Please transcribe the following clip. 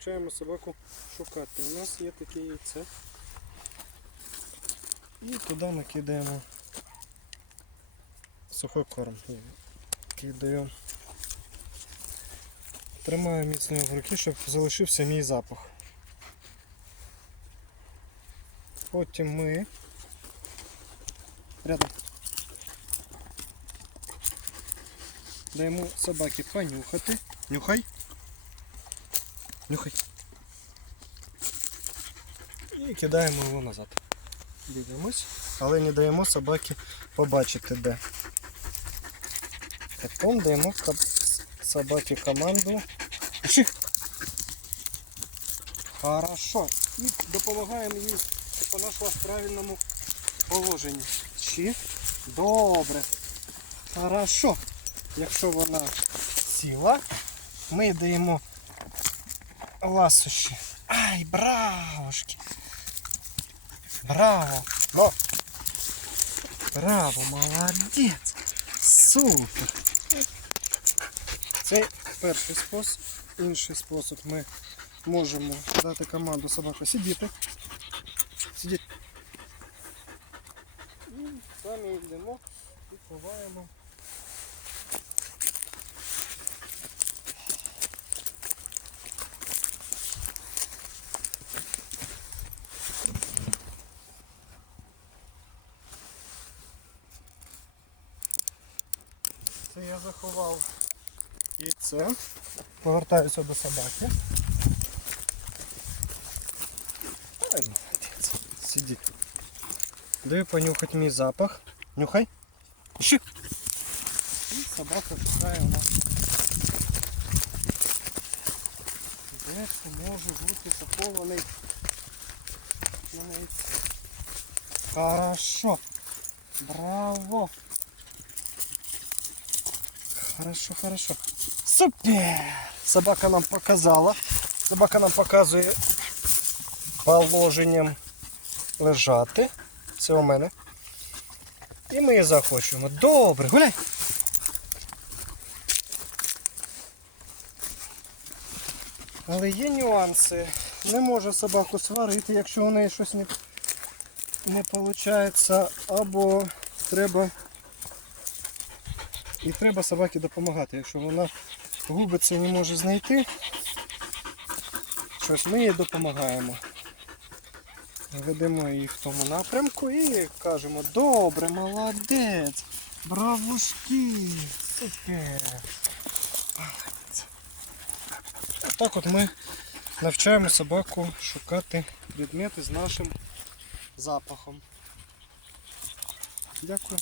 навчаємо собаку шукати. У нас є таке яйце. І туди ми кидаємо сухой корм. Кидаємо. Тримаю міцно в руки, щоб залишився мій запах. Потім ми рядом даємо собаці понюхати. Нюхай. Нюхай. І кидаємо його назад. Дивимось, але не даємо собаці побачити де. Потім даємо собаці команду. Хорошо. І допомагаємо їй, щоб вона йшла в правильному положенні. Чи? Добре. Хорошо. Якщо вона сіла, ми даємо ласощі. Ай, бравошки. Браво. Во. Браво, молодець. Супер. Це перший спосіб. Інший спосіб ми можемо дати команду собаку сидіти. Сидіти. І самі йдемо і ховаємо. я заховав яйце. Повертаюся до собаки. Ай, молодець. Сидіть тут. Даю понюхати мій запах. Нюхай. Іщи. І собака шукає у нас. Де це може бути захований на яйце. Хорошо. Браво. Хорошо, хорошо. Супер! Собака нам показала. Собака нам показує положенням лежати. Це у мене. І ми її захочемо. Добре, гуляй. Але є нюанси. Не може собаку сварити, якщо у неї щось не, не виходить, або треба і треба собаці допомагати. Якщо вона губиться і не може знайти, щось ми їй допомагаємо. Ведемо її в тому напрямку і кажемо, добре, молодець, бравушки, супер. Так от ми навчаємо собаку шукати предмети з нашим запахом. Дякую.